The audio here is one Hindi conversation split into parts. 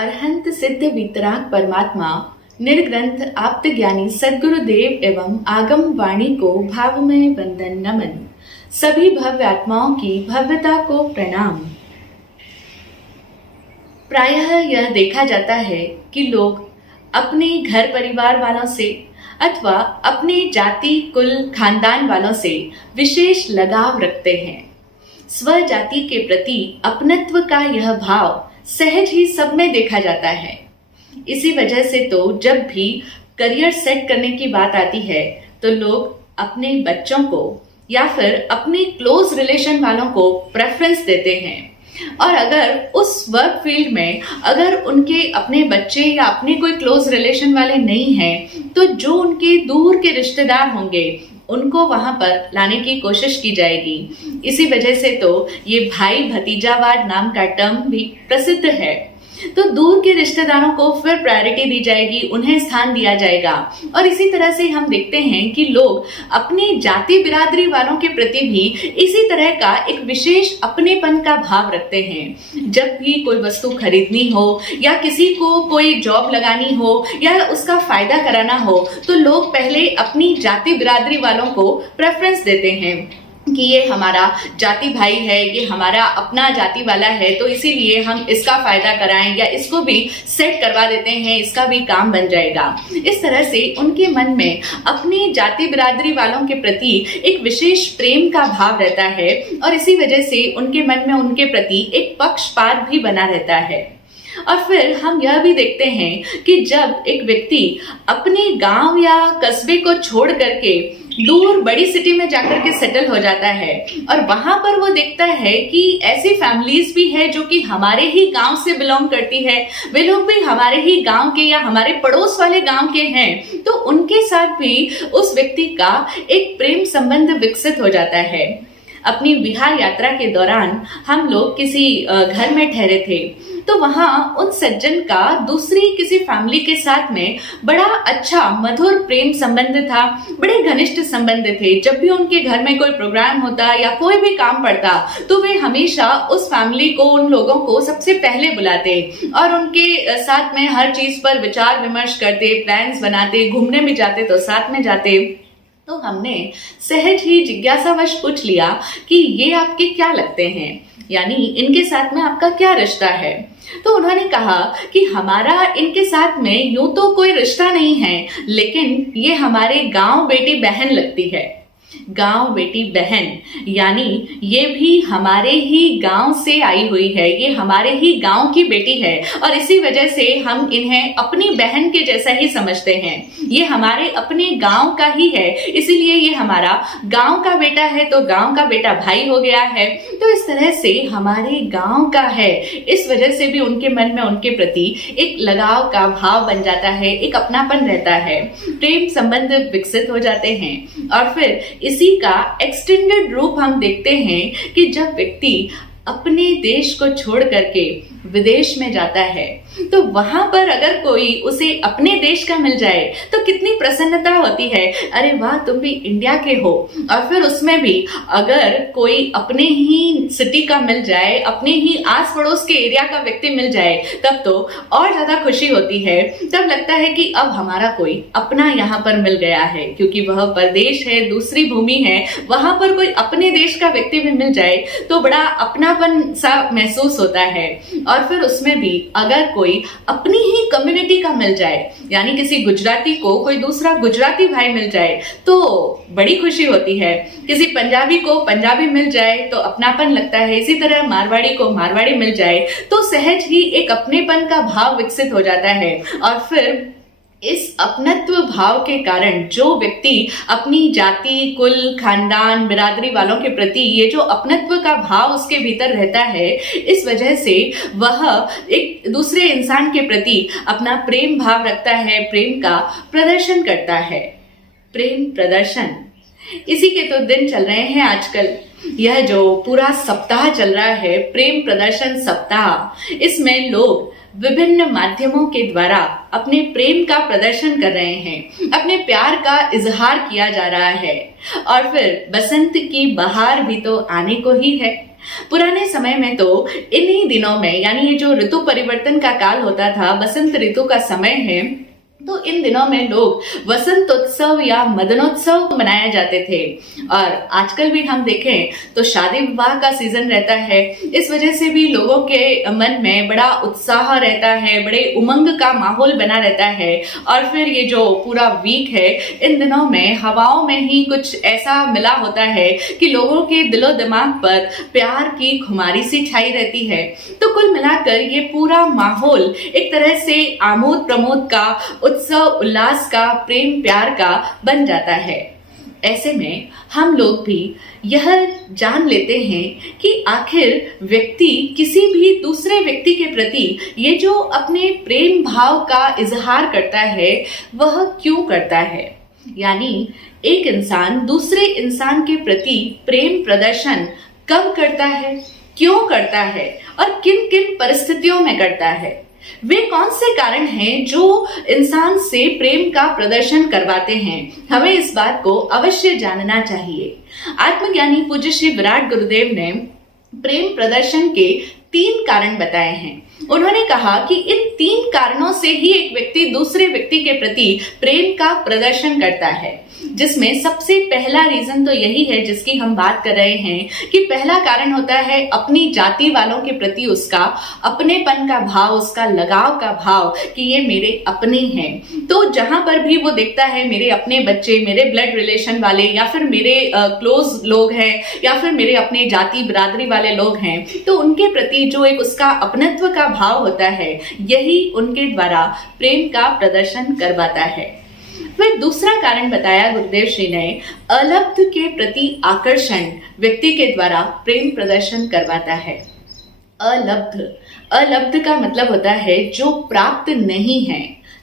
अरहंत सिद्ध वितराग परमात्मा निर्ग्रंथ आप्त ज्ञानी सद्गुरुदेव एवं आगम वाणी को भावमय वंदन नमन। सभी भव्य आत्माओं की भव्यता को प्रणाम। प्रायः यह देखा जाता है कि लोग अपने घर परिवार वालों से अथवा अपने जाति कुल खानदान वालों से विशेष लगाव रखते हैं। स्व जाति के प्रति अपनत्व का यह भाव सहज ही सब में देखा जाता है। इसी वजह से तो जब भी करियर सेट करने की बात आती है तो लोग अपने बच्चों को या फिर अपने क्लोज रिलेशन वालों को प्रेफरेंस देते हैं। और अगर उस वर्क फील्ड में अगर उनके अपने बच्चे या अपने कोई क्लोज रिलेशन वाले नहीं हैं तो जो उनके दूर के रिश्तेदार होंगे उनको वहां पर लाने की कोशिश की जाएगी। इसी वजह से तो ये भाई भतीजावाद नाम का टर्म भी प्रसिद्ध है। तो दूर के रिश्तेदारों को फिर प्रायोरिटी दी जाएगी, उन्हें स्थान दिया जाएगा। और इसी तरह से हम देखते हैं कि लोग अपनी जाति बिरादरी वालों के प्रति भी इसी तरह का एक विशेष अपनेपन का भाव रखते हैं। जब भी कोई वस्तु खरीदनी हो या किसी को कोई जॉब लगानी हो या उसका फायदा कराना हो तो लोग पहले अपनी जाति बिरादरी वालों को प्रेफरेंस देते हैं कि ये हमारा जाति भाई है, ये हमारा अपना जाति वाला है, तो इसीलिए हम इसका फायदा कराएं या इसको भी सेट करवा देते हैं, इसका भी काम बन जाएगा। इस तरह से उनके मन में अपनी जाति बिरादरी वालों के प्रति एक विशेष प्रेम का भाव रहता है और इसी वजह से उनके मन में उनके प्रति एक पक्षपात भी बना रहता है। और फिर हम यह भी देखते हैं कि जब एक व्यक्ति अपने गांव या कस्बे को छोड़ करके दूर बड़ी सिटी में जाकर के सेटल हो जाता है और वहां पर वो देखता है कि ऐसी फैमिलीज भी है जो कि हमारे ही गांव से बिलोंग करती है, वे लोग भी हमारे ही गांव के या हमारे पड़ोस वाले गांव के हैं, तो उनके साथ भी उस व्यक्ति का एक प्रेम संबंध विकसित हो जाता है। अपनी विहार यात्रा के दौरान हम लोग किसी घर में ठहरे थे तो वहां उन सज्जन का दूसरी किसी फैमिली के साथ में बड़ा अच्छा मधुर प्रेम संबंध था, बड़े घनिष्ठ संबंध थे। जब भी उनके घर में कोई प्रोग्राम होता या कोई भी काम पड़ता तो वे हमेशा उस फैमिली को, उन लोगों को सबसे पहले बुलाते और उनके साथ में हर चीज पर विचार विमर्श करते, प्लान्स बनाते, घूमने भी जाते तो साथ में जाते। तो हमने सहज ही जिज्ञासावश पूछ लिया कि ये आपके क्या लगते हैं, यानी इनके साथ में आपका क्या रिश्ता है। तो उन्होंने कहा कि हमारा इनके साथ में यूं तो कोई रिश्ता नहीं है, लेकिन ये हमारे गांव बेटी बहन लगती है। गांव बेटी बहन यानी ये भी हमारे ही गांव से आई हुई है, ये हमारे ही गांव की बेटी है और इसी वजह से हम इन्हें अपनी बहन के जैसा ही समझते हैं। ये हमारे अपने गांव का ही है, इसीलिए ये हमारा गांव का बेटा है तो गांव का बेटा भाई हो गया है। तो इस तरह से हमारे गांव का है, इस वजह से भी उनके मन में उनके प्रति एक लगाव का भाव बन जाता है, एक अपनापन रहता है, प्रेम संबंध विकसित हो जाते हैं। और फिर इसी का एक्सटेंडेड रूप हम देखते हैं कि जब व्यक्ति अपने देश को छोड़ करके विदेश में जाता है तो वहां पर अगर कोई उसे अपने देश का मिल जाए तो कितनी प्रसन्नता होती है। अरे वाह, तुम भी इंडिया के हो। और फिर उसमें भी अगर कोई अपने ही सिटी का मिल जाए, अपने ही आस पड़ोस के एरिया का व्यक्ति मिल जाए तब तो और ज्यादा खुशी होती है। तब लगता है कि अब हमारा कोई अपना यहाँ पर मिल गया है, क्योंकि वह परदेश है, दूसरी भूमि है, वहां पर कोई अपने देश का व्यक्ति भी मिल जाए तो बड़ा अपनापन सा महसूस होता है। और फिर उसमें भी अगर कोई अपनी ही कम्युनिटी का मिल जाए, यानी किसी गुजराती को कोई दूसरा गुजराती भाई मिल जाए तो बड़ी खुशी होती है। किसी पंजाबी को पंजाबी मिल जाए तो अपनापन लगता है। इसी तरह मारवाड़ी को मारवाड़ी मिल जाए तो सहज ही एक अपनेपन का भाव विकसित हो जाता है। और फिर इस अपनत्व भाव के कारण जो व्यक्ति अपनी जाति कुल खानदान बिरादरी वालों के प्रति ये जो अपनत्व का भाव उसके भीतर रहता है, इस वजह से वह एक दूसरे इंसान के प्रति अपना प्रेम भाव रखता है, प्रेम का प्रदर्शन करता है। प्रेम प्रदर्शन, इसी के तो दिन चल रहे हैं आजकल। यह जो पूरा सप्ताह चल रहा है प्रेम प्रदर्शन सप्ताह, इसमें लोग विभिन्न माध्यमों के द्वारा अपने प्रेम का प्रदर्शन कर रहे हैं, अपने प्यार का इजहार किया जा रहा है। और फिर बसंत की बहार भी तो आने को ही है। पुराने समय में तो इन्हीं दिनों में, यानी ये जो ऋतु परिवर्तन का काल होता था, बसंत ऋतु का समय है, तो इन दिनों में लोग वसंतोत्सव या मदनोत्सव मनाए जाते थे। और आजकल भी हम देखें तो शादी विवाह का सीजन रहता है। इस वजह से भी लोगों के मन में बड़ा उत्साह रहता है, बड़े उमंग का माहौल बना रहता है। और फिर ये जो पूरा वीक है, इन दिनों में हवाओं में ही कुछ ऐसा मिला होता है कि लोगों के दिलो दिमाग पर प्यार की खुमारी सी छाई रहती है। तो कुल मिलाकर ये पूरा माहौल एक तरह से आमोद प्रमोद का, उत्सव उल्लास का, प्रेम प्यार का बन जाता है। ऐसे में हम लोग भी यह जान लेते हैं कि आखिर व्यक्ति किसी भी दूसरे व्यक्ति के प्रति ये जो अपने प्रेम भाव का इजहार करता है वह क्यों करता है। यानी एक इंसान दूसरे इंसान के प्रति प्रेम प्रदर्शन कब करता है, क्यों करता है और किन किन परिस्थितियों में करता है। वे कौन से कारण हैं जो इंसान से प्रेम का प्रदर्शन करवाते हैं। हमें इस बात को अवश्य जानना चाहिए। आत्मज्ञानी पूज्य श्री विराट गुरुदेव ने प्रेम प्रदर्शन के 3 कारण बताए हैं। उन्होंने कहा कि इन 3 कारणों से ही एक व्यक्ति दूसरे व्यक्ति के प्रति प्रेम का प्रदर्शन करता है, जिसमें सबसे पहला रीजन तो यही है जिसकी हम बात कर रहे हैं कि पहला कारण होता है अपनी जाति वालों के प्रति उसका अपनेपन का भाव, उसका लगाव का भाव कि ये मेरे अपने हैं। तो जहां पर भी वो देखता है मेरे अपने बच्चे, मेरे ब्लड रिलेशन वाले या फिर मेरे क्लोज लोग हैं या फिर मेरे अपने जाति बिरादरी वाले लोग हैं, तो उनके प्रति जो एक उसका अपनत्व का भाव होता है, यही उनके द्वारा प्रेम का प्रदर्शन करवाता है। फिर दूसरा कारण बताया गुरुदेव श्री ने, अलब्ध के प्रति आकर्षण व्यक्ति के द्वारा प्रेम प्रदर्शन करवाता है। अलब्ध का मतलब होता है जो प्राप्त नहीं है।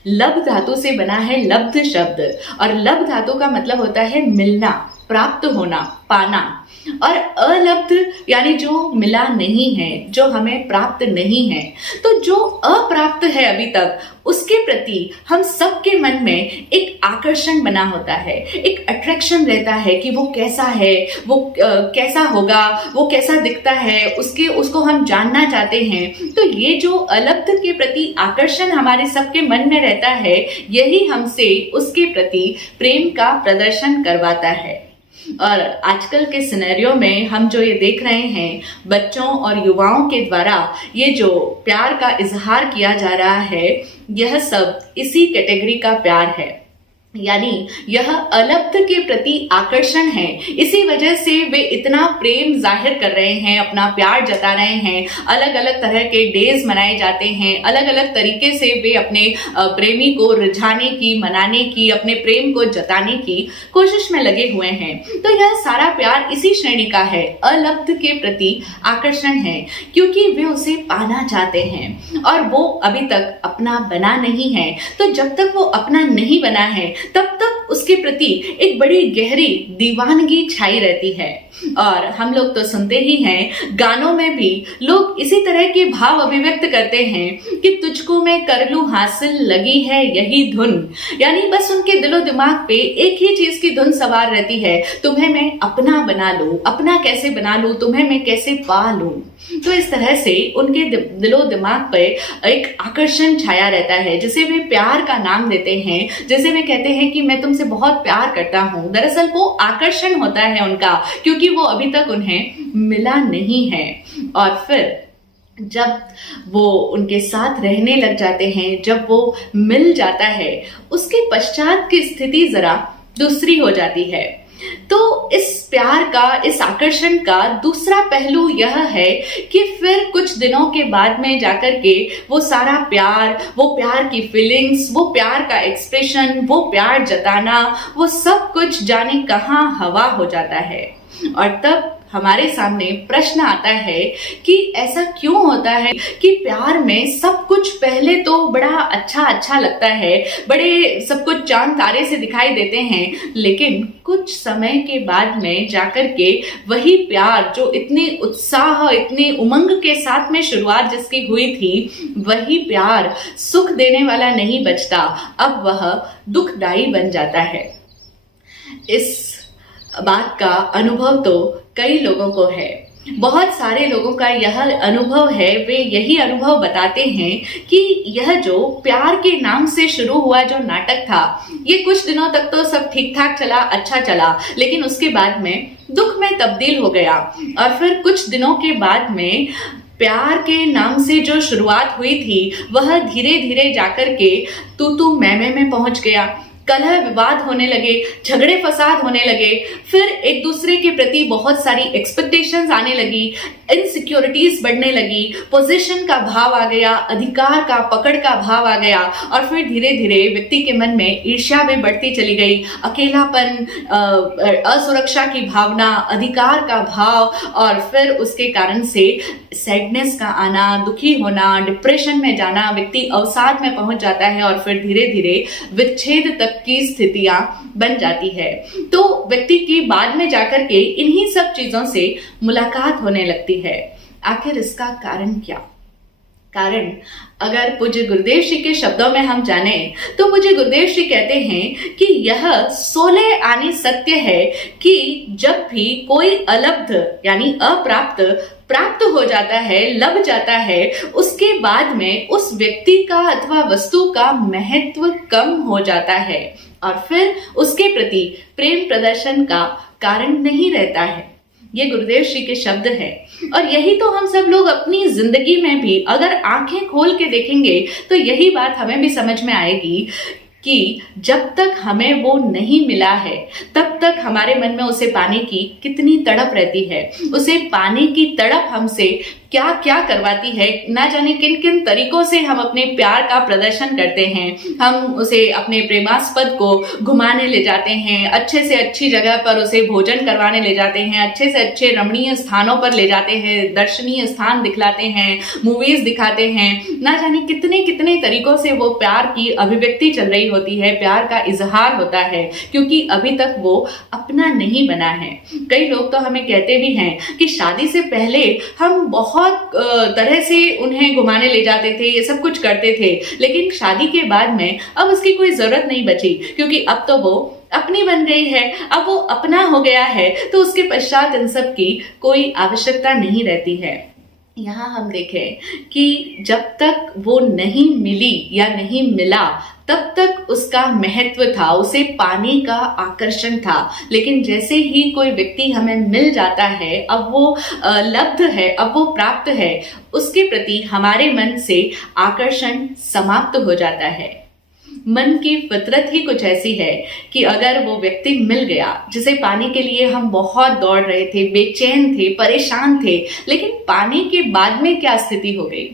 लब धातु से बना है लब्ध शब्द, और लब धातु का मतलब होता है मिलना, प्राप्त होना, पाना। और अलब्ध यानी जो मिला नहीं है, जो हमें प्राप्त नहीं है। तो जो अप्राप्त है अभी तक, उसके प्रति हम सबके मन में एक आकर्षण बना होता है, एक अट्रैक्शन रहता है कि वो कैसा है, वो कैसा होगा, वो कैसा दिखता है, उसको हम जानना चाहते हैं। तो ये जो अलब्ध के प्रति आकर्षण हमारे सबके मन में रहता है, यही हमसे उसके प्रति प्रेम का प्रदर्शन करवाता है। और आजकल के सिनेरियो में हम जो ये देख रहे हैं, बच्चों और युवाओं के द्वारा ये जो प्यार का इजहार किया जा रहा है, यह सब इसी कैटेगरी का प्यार है। यानी यह अलब्ध के प्रति आकर्षण है। इसी वजह से वे इतना प्रेम जाहिर कर रहे हैं, अपना प्यार जता रहे हैं। अलग अलग तरह के डेज मनाए जाते हैं, अलग अलग तरीके से वे अपने प्रेमी को रिझाने की, मनाने की, अपने प्रेम को जताने की कोशिश में लगे हुए हैं। तो यह सारा प्यार इसी श्रेणी का है, अलब्ध के प्रति आकर्षण है, क्योंकि वे उसे पाना चाहते हैं और वो अभी तक अपना बना नहीं है। तो जब तक वो अपना नहीं बना है, तब तक उसके प्रति एक बड़ी गहरी दीवानगी छाई रहती है। और हम लोग तो सुनते ही हैं, गानों में भी लोग इसी तरह के भाव अभिव्यक्त करते हैं कि तुझको मैं कर लूं हासिल, लगी है यही धुन। यानी बस उनके दिलो दिमाग पे एक ही चीज की धुन सवार रहती है, तुम्हें मैं अपना बना लूं, अपना कैसे बना लूं, तुम्हें मैं कैसे पा लूं। तो इस तरह से उनके दिलो दिमाग पे एक आकर्षण छाया रहता है, जिसे वे प्यार का नाम देते हैं, जैसे वे कहते हैं कि मैं तुमसे बहुत प्यार करता हूं। दरअसल वो आकर्षण होता है उनका, क्योंकि वो अभी तक उन्हें मिला नहीं है। और फिर जब वो उनके साथ रहने लग जाते हैं, जब वो मिल जाता है, उसके पश्चात की स्थिति जरा दूसरी हो जाती है। तो इस प्यार का, इस आकर्षण का दूसरा पहलू यह है कि फिर कुछ दिनों के बाद में जाकर के वो सारा प्यार, वो प्यार की फीलिंग्स, वो प्यार का एक्सप्रेशन, वो प्यार जताना, वो सब कुछ जाने कहाँ हवा हो जाता है। और तब हमारे सामने प्रश्न आता है कि ऐसा क्यों होता है कि प्यार में सब कुछ पहले तो बड़ा अच्छा अच्छा लगता है, बड़े सब कुछ चांद तारे से दिखाई देते हैं, लेकिन कुछ समय के बाद में जाकर के वही प्यार जो इतने उत्साह, इतने उमंग के साथ में शुरुआत जिसकी हुई थी, वही प्यार सुख देने वाला नहीं बचता, अब वह दुखदाई बन जाता है। इस बात का अनुभव तो कई लोगों को है, बहुत सारे लोगों का यह अनुभव है। वे यही अनुभव बताते हैं कि यह जो प्यार के नाम से शुरू हुआ जो नाटक था, ये कुछ दिनों तक तो सब ठीक ठाक चला, अच्छा चला, लेकिन उसके बाद में दुख में तब्दील हो गया। और फिर कुछ दिनों के बाद में प्यार के नाम से जो शुरुआत हुई थी, वह धीरे धीरे जाकर के तू मैं में पहुंच गया। कलह विवाद होने लगे, झगड़े फसाद होने लगे, फिर एक दूसरे के प्रति बहुत सारी एक्सपेक्टेशंस आने लगी, इनसिक्योरिटीज बढ़ने लगी, पोजीशन का भाव आ गया, अधिकार का, पकड़ का भाव आ गया, और फिर धीरे धीरे व्यक्ति के मन में ईर्ष्या भी बढ़ती चली गई, अकेलापन, असुरक्षा की भावना, अधिकार का भाव, और फिर उसके कारण से सैडनेस का आना, दुखी होना, डिप्रेशन में जाना, व्यक्ति अवसाद में पहुंच जाता है, और फिर धीरे धीरे विच्छेद तक की स्थितियां बन जाती है। तो व्यक्ति की बाद में जाकर के इन्हीं सब चीजों से मुलाकात होने लगती है। आखिर इसका कारण क्या? कारण अगर पूज्य गुरुदेव जी के शब्दों में हम जाने तो पूज्य गुरुदेव जी कहते हैं कि यह सोले आनी सत्य है कि जब भी कोई अलब्ध यानी अप्राप्त प्राप्त हो जाता है, लब जाता है, उसके बाद में उस व्यक्ति का अथवा वस्तु का महत्व कम हो जाता है और फिर उसके प्रति प्रेम प्रदर्शन का कारण नहीं रहता है। ये गुरुदेव श्री के शब्द है और यही तो हम सब लोग अपनी जिंदगी में भी अगर आंखें खोल के देखेंगे तो यही बात हमें भी समझ में आएगी कि जब तक हमें वो नहीं मिला है तब तक हमारे मन में उसे पाने की कितनी तड़प रहती है। उसे पाने की तड़प हमसे क्या क्या करवाती है, ना जाने किन किन तरीकों से हम अपने प्यार का प्रदर्शन करते हैं। हम उसे अपने प्रेमास्पद को घुमाने ले जाते हैं, अच्छे से अच्छी जगह पर उसे भोजन करवाने ले जाते हैं, अच्छे से अच्छे रमणीय स्थानों पर ले जाते हैं, दर्शनीय स्थान दिखलाते हैं, मूवीज दिखाते हैं, ना जाने कितने कितने तरीकों से वो प्यार की अभिव्यक्ति चल रही होती है, प्यार का इजहार होता है, क्योंकि अभी तक वो अपना नहीं बना है। कई लोग तो हमें कहते भी हैं कि शादी से पहले हम बहुत तरह से उन्हें घुमाने ले जाते थे, ये सब कुछ करते थे, लेकिन शादी के बाद में अब उसकी कोई जरूरत नहीं बची, क्योंकि अब तो वो अपनी बन गई है, अब वो अपना हो गया है, तो उसके पश्चात इन सब की कोई आवश्यकता नहीं रहती है। यहाँ हम देखें कि जब तक वो नहीं मिली या नहीं मिला तब तक उसका महत्व था, उसे पाने का आकर्षण था, लेकिन जैसे ही कोई व्यक्ति हमें मिल जाता है, अब वो लब्ध है, अब वो प्राप्त है, उसके प्रति हमारे मन से आकर्षण समाप्त हो जाता है। मन की फितरत ही कुछ ऐसी है कि अगर वो व्यक्ति मिल गया जिसे पाने के लिए हम बहुत दौड़ रहे थे, बेचैन थे, परेशान थे, लेकिन पाने के बाद में क्या स्थिति हो गई?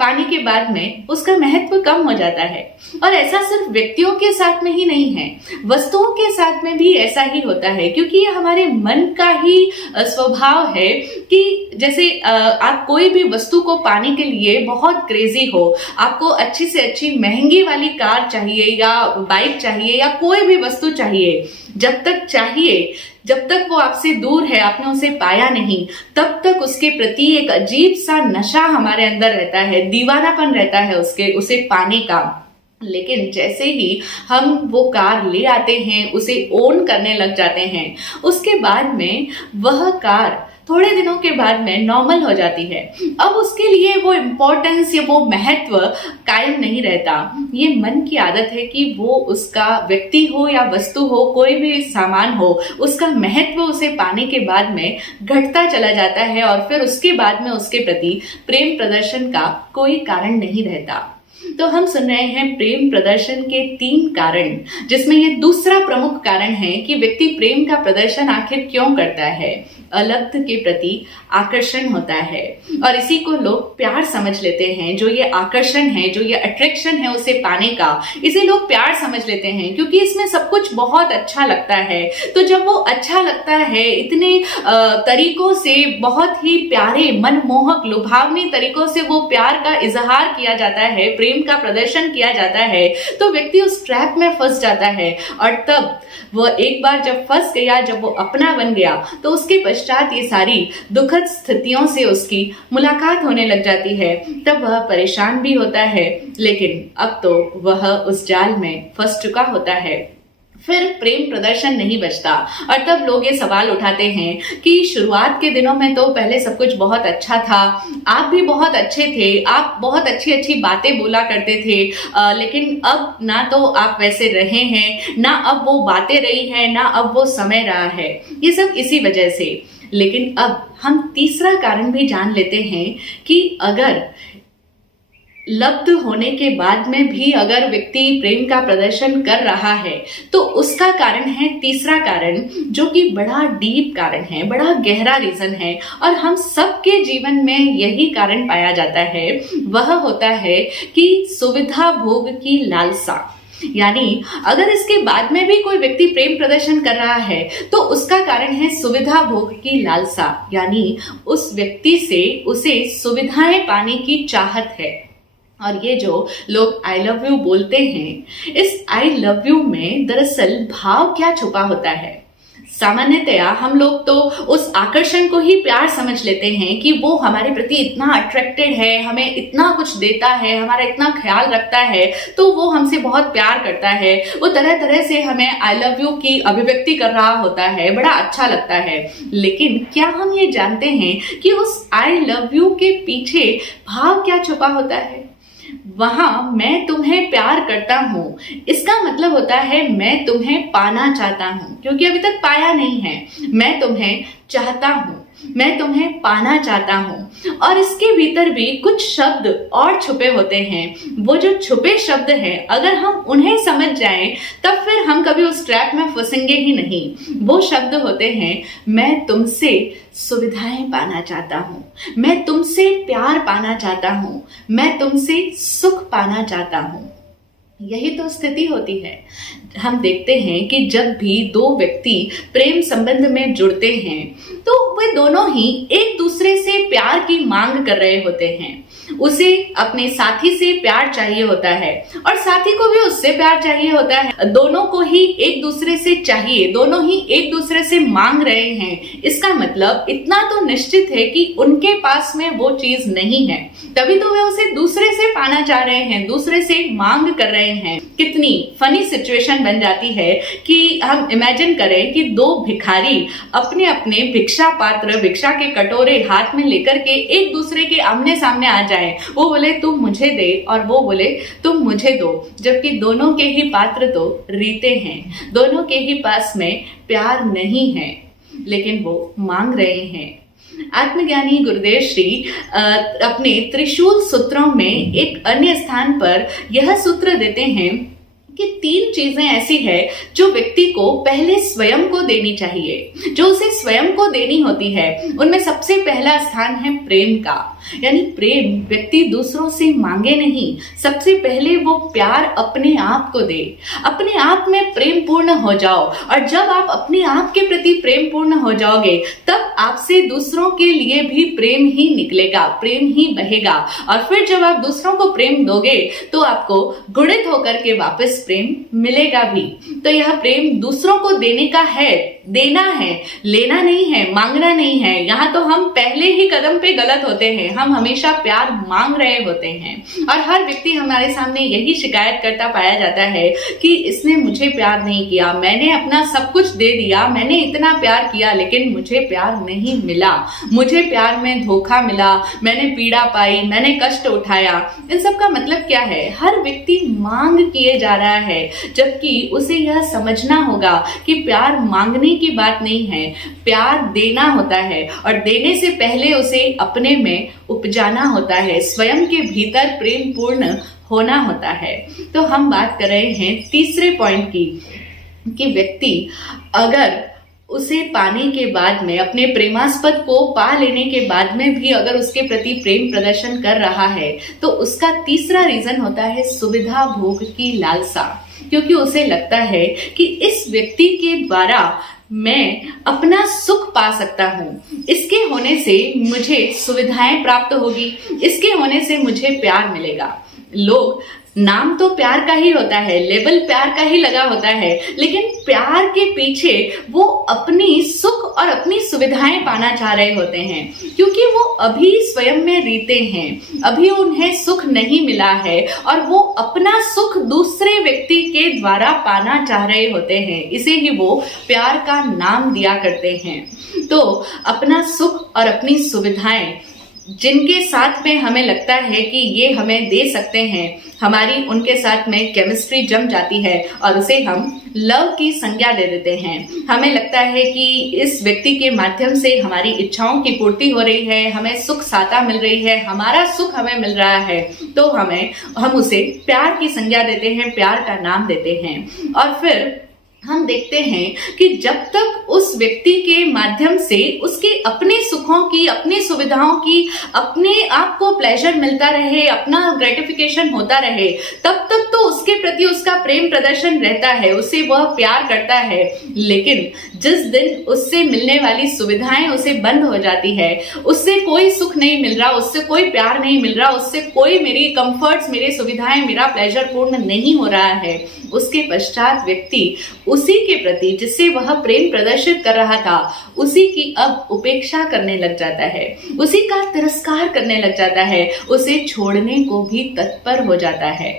पाने के बाद में उसका महत्व कम हो जाता है। और ऐसा सिर्फ व्यक्तियों के साथ में ही नहीं है, वस्तुओं के साथ में भी ऐसा ही होता है, क्योंकि ये हमारे मन का ही स्वभाव है कि जैसे आप कोई भी वस्तु को पाने के लिए बहुत क्रेजी हो, आपको अच्छी से अच्छी महंगी वाली कार चाहिए या बाइक चाहिए या कोई भी वस्तु चाहिए, जब तक चाहिए, जब तक वो आपसे दूर है, आपने उसे पाया नहीं, तब तक उसके प्रति एक अजीब सा नशा हमारे अंदर रहता है, दीवानापन रहता है उसे पाने का। लेकिन जैसे ही हम वो कार ले आते हैं, उसे ओन करने लग जाते हैं, उसके बाद में वह कार थोड़े दिनों के बाद में नॉर्मल हो जाती है। अब उसके लिए वो इम्पोर्टेंस या वो महत्व कायम नहीं रहता। ये मन की आदत है कि वो उसका व्यक्ति हो या वस्तु हो, कोई भी सामान हो, उसका महत्व उसे पाने के बाद में घटता चला जाता है और फिर उसके बाद में उसके प्रति प्रेम प्रदर्शन का कोई कारण नहीं रहता। तो हम सुन रहे हैं प्रेम प्रदर्शन के 3 कारण, जिसमें ये दूसरा प्रमुख कारण है कि व्यक्ति प्रेम का प्रदर्शन आखिर क्यों करता है। अलग के प्रति आकर्षण होता है और इसी को लोग प्यार समझ लेते हैं। जो ये आकर्षण है, जो ये अट्रैक्शन है उसे पाने का, इसे लोग प्यार समझ लेते हैं क्योंकि इसमें सब कुछ बहुत अच्छा लगता है। तो जब वो अच्छा लगता है, इतने तरीकों से, बहुत ही प्यारे, मनमोहक, लुभावनी तरीकों से वो प्यार का इजहार किया जाता है, प्रेम का प्रदर्शन किया जाता है, तो व्यक्ति उस ट्रैप में फंस जाता है। और तब वो एक बार जब फंस गया, जब वो अपना बन गया, तो उसके पश्चात ये सारी दुखद स्थितियों से उसकी मुलाकात होने लग जाती है। तब वह परेशान भी होता है, लेकिन अब तो वह उस जाल में फंस चुका होता है। फिर प्रेम प्रदर्शन नहीं बचता और तब लोग ये सवाल उठाते हैं कि शुरुआत के दिनों में तो पहले सब कुछ बहुत अच्छा था, आप भी बहुत अच्छे थे, आप बहुत अच्छी अच्छी बातें बोला करते थे, लेकिन अब ना तो आप वैसे रहे हैं, ना अब वो बातें रही हैं, ना अब वो समय रहा है। ये सब इसी वजह से। लेकिन अब हम तीसरा कारण भी जान लेते हैं कि अगर लब्ध होने के बाद में भी अगर व्यक्ति प्रेम का प्रदर्शन कर रहा है तो उसका कारण है, तीसरा कारण, जो कि बड़ा डीप कारण है, बड़ा गहरा रीजन है और हम सबके जीवन में यही कारण पाया जाता है। वह होता है कि सुविधा भोग की लालसा। यानी अगर इसके बाद में भी कोई व्यक्ति प्रेम प्रदर्शन कर रहा है तो उसका कारण है सुविधा भोग की लालसा। यानी उस व्यक्ति से उसे सुविधाएं पाने की चाहत है। और ये जो लोग आई लव यू बोलते हैं, इस आई लव यू में दरअसल भाव क्या छुपा होता है? सामान्यतया हम लोग तो उस आकर्षण को ही प्यार समझ लेते हैं कि वो हमारे प्रति इतना अट्रैक्टेड है, हमें इतना कुछ देता है, हमारा इतना ख्याल रखता है, तो वो हमसे बहुत प्यार करता है, वो तरह तरह से हमें आई लव यू की अभिव्यक्ति कर रहा होता है, बड़ा अच्छा लगता है। लेकिन क्या हम ये जानते हैं कि उस आई लव यू के पीछे भाव क्या छुपा होता है? वहां मैं तुम्हें प्यार करता हूं, इसका मतलब होता है मैं तुम्हें पाना चाहता हूं, क्योंकि अभी तक पाया नहीं है। मैं तुम्हें चाहता हूं, मैं तुम्हें पाना चाहता हूं। और इसके भीतर भी कुछ शब्द और छुपे होते हैं। वो जो छुपे शब्द हैं, अगर हम उन्हें समझ जाएं तब फिर हम कभी उस ट्रैप में फंसेंगे ही नहीं। वो शब्द होते हैं, मैं तुमसे सुविधाएं पाना चाहता हूं, मैं तुमसे प्यार पाना चाहता हूं, मैं तुमसे सुख पाना चाहता हूं। यही तो स्थिति होती है। हम देखते हैं कि जब भी दो व्यक्ति प्रेम संबंध में जुड़ते हैं तो वे दोनों ही एक दूसरे से प्यार की मांग कर रहे होते हैं। उसे अपने साथी से प्यार चाहिए होता है और साथी को भी उससे प्यार चाहिए होता है। दोनों को ही एक दूसरे से चाहिए, दोनों ही एक दूसरे से मांग रहे हैं। इसका मतलब इतना तो निश्चित है कि उनके पास में वो चीज नहीं है, तभी तो वे उसे दूसरे से पाना चाह रहे हैं, दूसरे से मांग कर रहे हैं। कितनी फनी सिचुएशन बन जाती है कि हम इमेजिन करें कि दो भिखारी अपने अपने भिक्षा पात्र, भिक्षा के कटोरे हाथ में लेकर के एक दूसरे के आमने सामने आ जाए। वो बोले तुम मुझे दे और वो बोले तुम मुझे दो, जबकि दोनों के ही पात्र तो रीते हैं, दोनों के ही पास में प्यार नहीं है, लेकिन वो मांग रहे हैं। आत्मज्ञानी गुरुदेव श्री अपने त्रिशूल सूत्रों में एक अन्य स्थान पर यह सूत्र देते हैं कि 3 चीजें ऐसी है जो व्यक्ति को पहले स्वयं को देनी चाहिए, जो उसे स्वयं को देनी होती है। उनमें सबसे पहला स्थान है प्रेम का। यानी प्रेम व्यक्ति दूसरों से मांगे नहीं, सबसे पहले वो प्यार अपने आप को दे, अपने आप में प्रेम पूर्ण हो जाओ। और जब आप अपने आप के प्रति प्रेम पूर्ण हो जाओगे तब आपसे दूसरों के लिए भी प्रेम ही निकलेगा, प्रेम ही बहेगा। और फिर जब आप दूसरों को प्रेम दोगे तो आपको गुणित होकर के वापस प्रेम मिलेगा भी। तो यह प्रेम दूसरों को देने का है, देना है, लेना नहीं है, मांगना नहीं है। यहाँ तो हम पहले ही कदम पे गलत होते हैं, हम हमेशा प्यार मांग रहे होते हैं। और हर व्यक्ति हमारे सामने यही शिकायत करता पाया जाता है कि इसने मुझे प्यार नहीं किया, मैंने अपना सब कुछ दे दिया, मैंने इतना प्यार किया लेकिन मुझे प्यार नहीं मिला, मुझे प्यार में धोखा मिला, मैंने पीड़ा पाई, मैंने कष्ट उठाया। इन सब का मतलब क्या है? हर व्यक्ति मांग किए जा रहा है, जबकि उसे यह समझना होगा कि प्यार मांगने की बात नहीं है, प्यार देना होता है। और देने से पहले उसे अपने में उपजाना होता है, स्वयं के भीतर प्रेम पूर्ण होना होता है। तो हम बात कर रहे हैं तीसरे पॉइंट की कि व्यक्ति अगर उसे पाने के बाद में, अपने प्रेमास्पद को पा लेने के बाद में भी अगर उसके प्रति प्रेम प्रदर्शन कर रहा है, तो उसका तीसरा रीजन होता है सुविधा भोग की लालसा। क्योंकि उसे लगता है कि इस व्यक्ति के द्वारा मैं अपना सुख पा सकता हूँ, इसके होने से मुझे सुविधाएं प्राप्त होगी, इसके होने से मुझे प्यार मिलेगा। लोग, नाम तो प्यार का ही होता है, लेबल प्यार का ही लगा होता है, लेकिन प्यार के पीछे वो अपनी सुख और अपनी सुविधाएं पाना चाह रहे होते हैं, क्योंकि वो अभी स्वयं में रीते हैं, अभी उन्हें सुख नहीं मिला है और वो अपना सुख दूसरे व्यक्ति के द्वारा पाना चाह रहे होते हैं। इसे ही वो प्यार का नाम दिया करते हैं। तो अपना सुख और अपनी सुविधाएं जिनके साथ में हमें लगता है कि ये हमें दे सकते हैं, हमारी उनके साथ में केमिस्ट्री जम जाती है और उसे हम लव की संज्ञा दे देते हैं। हमें लगता है कि इस व्यक्ति के माध्यम से हमारी इच्छाओं की पूर्ति हो रही है, हमें सुख साता मिल रही है, हमारा सुख हमें मिल रहा है, तो हम उसे प्यार की संज्ञा देते हैं, प्यार का नाम देते हैं। और फिर हम देखते हैं कि जब तक उस व्यक्ति के माध्यम से उसके अपने सुखों की, अपनी सुविधाओं की, अपने आप को प्लेजर मिलता रहे, अपना ग्रेटिफिकेशन होता रहे, तब तक तो उसके प्रति उसका प्रेम प्रदर्शन रहता है, उससे वह प्यार करता है। लेकिन जिस दिन उससे मिलने वाली सुविधाएं उसे बंद हो जाती है, उससे कोई सुख नहीं मिल रहा, उससे कोई प्यार नहीं मिल रहा, उससे कोई मेरी कंफर्ट्स, मेरी सुविधाएं, मेरा प्लेजर पूर्ण नहीं हो रहा है, उसके पश्चात व्यक्ति उसी के प्रति जिससे वह प्रेम प्रदर्शित कर रहा था, उसी की अब उपेक्षा करने लग जाता है, उसी का तिरस्कार करने लग जाता है, उसे छोड़ने को भी तत्पर हो जाता है।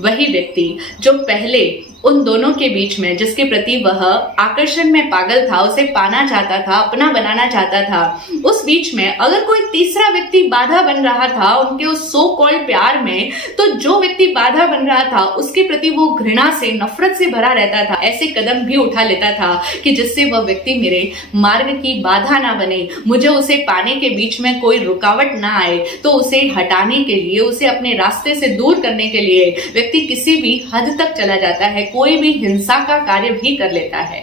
वही व्यक्ति जो पहले उन दोनों के बीच में, जिसके प्रति वह आकर्षण में पागल था, उसे पाना चाहता था, अपना बनाना चाहता था, उस बीच में अगर कोई तीसरा व्यक्ति बाधा बन रहा था उनके उस सो कॉल्ड प्यार में, तो जो व्यक्ति बाधा बन रहा था उसके प्रति वो घृणा से, नफरत से भरा रहता था, ऐसे कदम भी उठा लेता था कि जिससे वह व्यक्ति मेरे मार्ग की बाधा ना बने, मुझे उसे पाने के बीच में कोई रुकावट ना आए। तो उसे हटाने के लिए, उसे अपने रास्ते से दूर करने के लिए व्यक्ति किसी भी हद तक चला जाता है, कोई भी हिंसा का कार्य भी कर लेता है।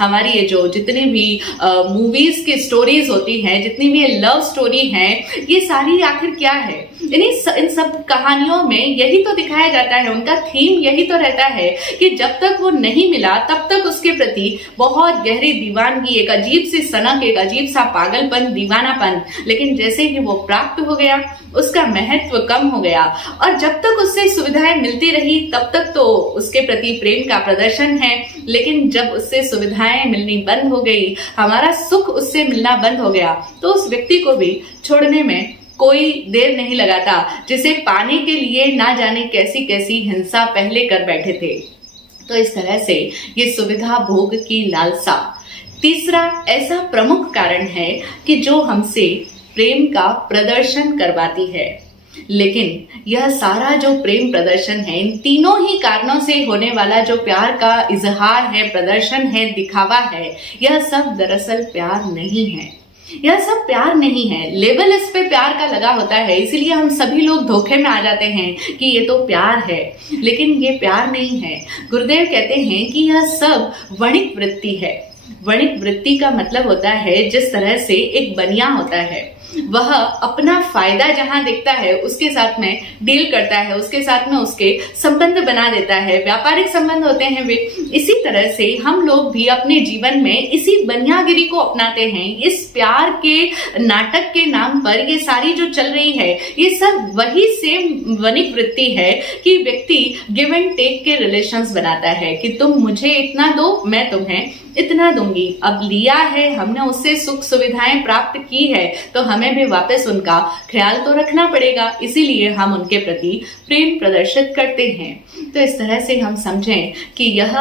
हमारी ये जो जितनी भी मूवीज की स्टोरीज होती हैं, जितनी भी लव स्टोरी हैं, ये सारी आखिर क्या है? इन सब कहानियों में यही तो दिखाया जाता है, उनका थीम यही तो रहता है कि जब तक वो नहीं मिला तब तक उसके प्रति बहुत गहरी दीवानगी, एक अजीब सी सनक, एक अजीब सा पागलपन, दीवानापन। लेकिन जैसे ही वो प्राप्त हो गया, उसका महत्व कम हो गया, और जब तक उससे सुविधाएं मिलती रही तब तक तो उसके प्रति प्रेम का प्रदर्शन है। लेकिन जब उससे सुविधाएं मिलनी बंद हो गई, हमारा सुख उससे मिलना बंद हो गया, तो उस व्यक्ति को भी छोड़ने में कोई देर नहीं लगाता, जिसे पाने के लिए ना जाने कैसी कैसी हिंसा पहले कर बैठे थे। तो इस तरह से ये सुविधा भोग की लालसा तीसरा ऐसा प्रमुख कारण है कि जो हमसे प्रेम का प्रदर्शन करवाती है। लेकिन यह सारा जो प्रेम प्रदर्शन है, इन तीनों ही कारणों से होने वाला जो प्यार का इजहार है, प्रदर्शन है, दिखावा है, यह सब दरअसल प्यार नहीं है। यह सब प्यार नहीं है। लेबल इस पे प्यार का लगा होता है, इसीलिए हम सभी लोग धोखे में आ जाते हैं कि ये तो प्यार है, लेकिन ये प्यार नहीं है। गुरुदेव कहते हैं कि यह सब वणिक वृत्ति है। वणिक वृत्ति का मतलब होता है, जिस तरह से एक बनिया होता है, वह अपना फायदा जहां देखता है उसके साथ में डील करता है, उसके साथ में उसके संबंध बना देता है, व्यापारिक संबंध होते हैं वे। इसी तरह से हम लोग भी अपने जीवन में इसी बनियागिरी को अपनाते हैं। इस प्यार के नाटक के नाम पर ये सारी जो चल रही है, ये सब वही सेम वनिक वृत्ति है कि व्यक्ति गिव एंड टेक के रिलेशंस बनाता है कि तुम मुझे इतना दो, मैं तुम्हें इतना दूंगी। अब लिया है हमने, उससे सुख सुविधाएं प्राप्त की है, तो हमें भी वापस उनका ख्याल तो रखना पड़ेगा, इसीलिए हम उनके प्रति प्रेम प्रदर्शित करते हैं। तो इस तरह से हम समझें कि यह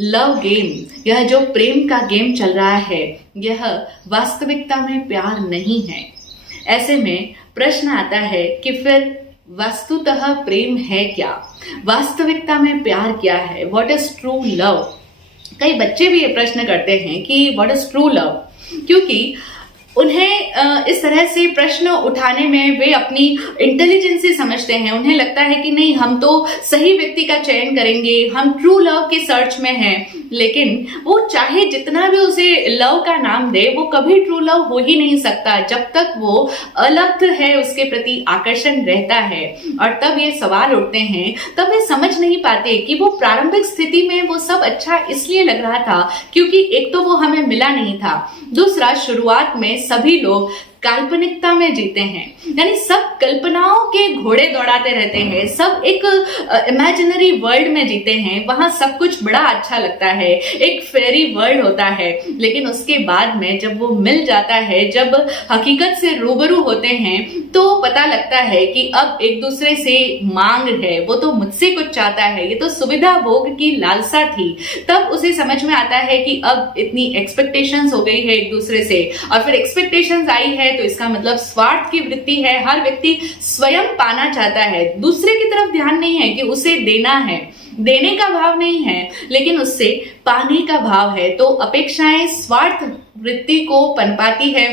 लव गेम, यह जो प्रेम का गेम चल रहा है, यह वास्तविकता में प्यार नहीं है। ऐसे में प्रश्न आता है कि फिर वस्तुतः प्रेम है क्या? वास्तविकता में प्यार क्या है? What is true love? कई बच्चे भी ये प्रश्न करते हैं कि व्हाट इज ट्रू लव, क्योंकि उन्हें इस तरह से प्रश्न उठाने में वे अपनी इंटेलिजेंसी समझते हैं। उन्हें लगता है कि नहीं, हम तो सही व्यक्ति का चयन करेंगे, हम ट्रू लव के सर्च में हैं। लेकिन वो चाहे जितना भी उसे लव का नाम दे, वो कभी ट्रू लव हो ही नहीं सकता जब तक वो अलग है, उसके प्रति आकर्षण रहता है। और तब ये सवाल उठते हैं, तब वे समझ नहीं पाते कि वो प्रारंभिक स्थिति में वो सब अच्छा इसलिए लग रहा था क्योंकि एक तो वो हमें मिला नहीं था, दूसरा शुरुआत में सभी लोग काल्पनिकता में जीते हैं, यानी सब कल्पनाओं के घोड़े दौड़ाते रहते हैं, सब एक इमेजिनरी वर्ल्ड में जीते हैं, वहां सब कुछ बड़ा अच्छा लगता है, एक फेरी वर्ल्ड होता है। लेकिन उसके बाद में जब वो मिल जाता है, जब हकीकत से रूबरू होते हैं, तो पता लगता है कि अब एक दूसरे से मांग है, वो तो मुझसे कुछ चाहता है, ये तो सुविधा भोग की लालसा थी। तब उसे समझ में आता है कि अब इतनी एक्सपेक्टेशंस हो गई है एक दूसरे से, और फिर एक्सपेक्टेशंस आई है तो इसका मतलब स्वार्थ की वृत्ति है। हर व्यक्ति स्वयं पाना चाहता है, दूसरे की तरफ ध्यान नहीं है कि उसे देना है, देने का भाव नहीं है, लेकिन उससे पाने का भाव है। तो अपेक्षाएं स्वार्थ वृत्ति को पनपाती है,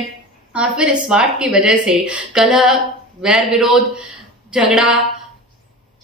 और फिर इस स्वार्थ की वजह से कलह, वैर विरोध, झगड़ा,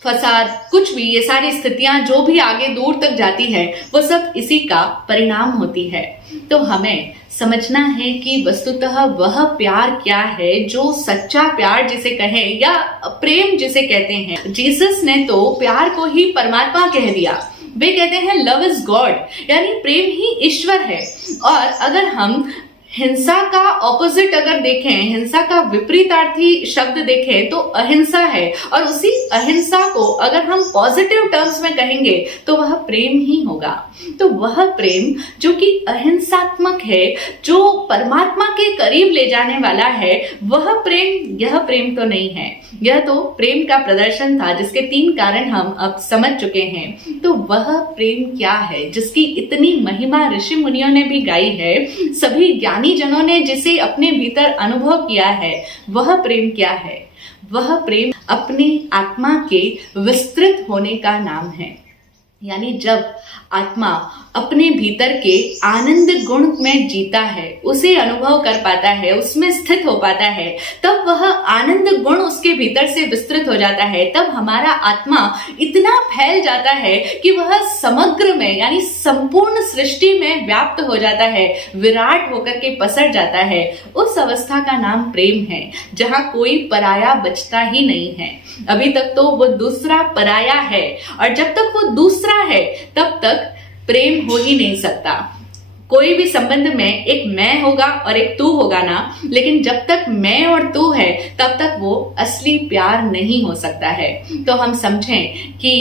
फसाद, कुछ भी, ये सारी स्थितियां जो भी आगे दूर तक जाती है, वो सब इसी का परिणाम होती है। तो हमें समझना है कि वस्तुतः वह प्यार क्या है जो सच्चा प्यार जिसे कहें या प्रेम जिसे कहते हैं। जीसस ने तो प्यार को ही परमात्मा कह दिया। वे कहते हैं लव इज गॉड, यानी प्रेम ही ईश्वर है। और अगर हम हिंसा का ऑपोजिट अगर देखें, हिंसा का विपरीतार्थी शब्द देखें तो अहिंसा है, और उसी अहिंसा को अगर हम पॉजिटिव टर्म्स में कहेंगे तो वह प्रेम ही होगा। तो वह प्रेम जो कि अहिंसात्मक है, जो परमात्मा के करीब ले जाने वाला है, वह प्रेम, यह प्रेम तो नहीं है। यह तो प्रेम का प्रदर्शन था जिसके 3 कारण हम अब समझ चुके हैं। तो वह प्रेम क्या है जिसकी इतनी महिमा ऋषि मुनियों ने भी गाई है, सभी ज्ञानी जनों ने जिसे अपने भीतर अनुभव किया है, वह प्रेम क्या है? वह प्रेम अपने आत्मा के विस्तृत होने का नाम है। यानी जब आत्मा अपने भीतर के आनंद गुण में जीता है, उसे अनुभव कर पाता है, उसमें स्थित हो पाता है, तब वह आनंद गुण उसके भीतर से विस्तृत हो जाता है। तब हमारा आत्मा इतना फैल जाता है कि वह समग्र में, यानी संपूर्ण सृष्टि में व्याप्त हो जाता है, विराट होकर के पसर जाता है। उस अवस्था का नाम प्रेम है, जहां कोई पराया बचता ही नहीं है। अभी तक तो वो दूसरा पराया है, और जब तक वो दूसरा है तब तक प्रेम हो ही नहीं सकता। कोई भी संबंध में एक मैं होगा और एक तू होगा ना, लेकिन जब तक मैं और तू है तब तक वो असली प्यार नहीं हो सकता है। तो हम समझें कि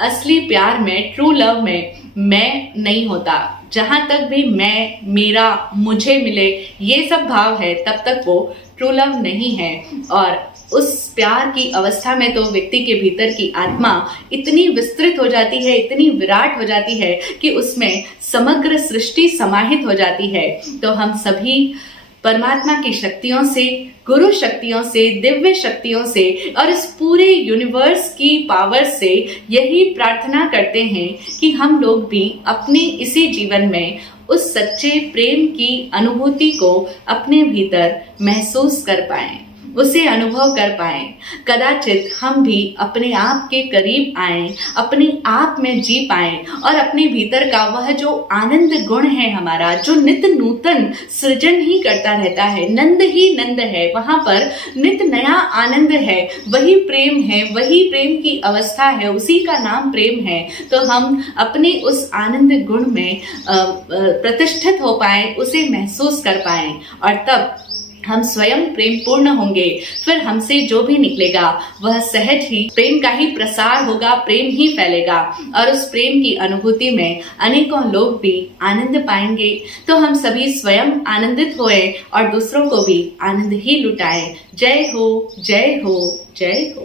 असली प्यार में, ट्रू लव में मैं नहीं होता। जहां तक भी मैं, मेरा, मुझे मिले, ये सब भाव है, तब तक वो ट्रू लव नहीं है। और उस प्यार की अवस्था में तो व्यक्ति के भीतर की आत्मा इतनी विस्तृत हो जाती है, इतनी विराट हो जाती है कि उसमें समग्र सृष्टि समाहित हो जाती है। तो हम सभी परमात्मा की शक्तियों से, गुरु शक्तियों से, दिव्य शक्तियों से और इस पूरे यूनिवर्स की पावर से यही प्रार्थना करते हैं कि हम लोग भी अपने इसी जीवन में उस सच्चे प्रेम की अनुभूति को अपने भीतर महसूस कर पाएं, उसे अनुभव कर पाएं। कदाचित हम भी अपने आप के करीब आएं, अपने आप में जी पाएं, और अपने भीतर का वह जो आनंद गुण है हमारा, जो नित नूतन सृजन ही करता रहता है, नंद ही नंद है, वहां पर नित नया आनंद है, वही प्रेम है, वही प्रेम की अवस्था है, उसी का नाम प्रेम है। तो हम अपने उस आनंद गुण में प्रतिष्ठित हो पाए, उसे महसूस कर पाए, और तब हम स्वयं प्रेम पूर्ण होंगे। फिर हमसे जो भी निकलेगा वह सहज ही प्रेम का ही प्रसार होगा, प्रेम ही फैलेगा, और उस प्रेम की अनुभूति में अनेकों लोग भी आनंद पाएंगे। तो हम सभी स्वयं आनंदित होए और दूसरों को भी आनंद ही लुटाएं। जय हो, जय हो, जय हो।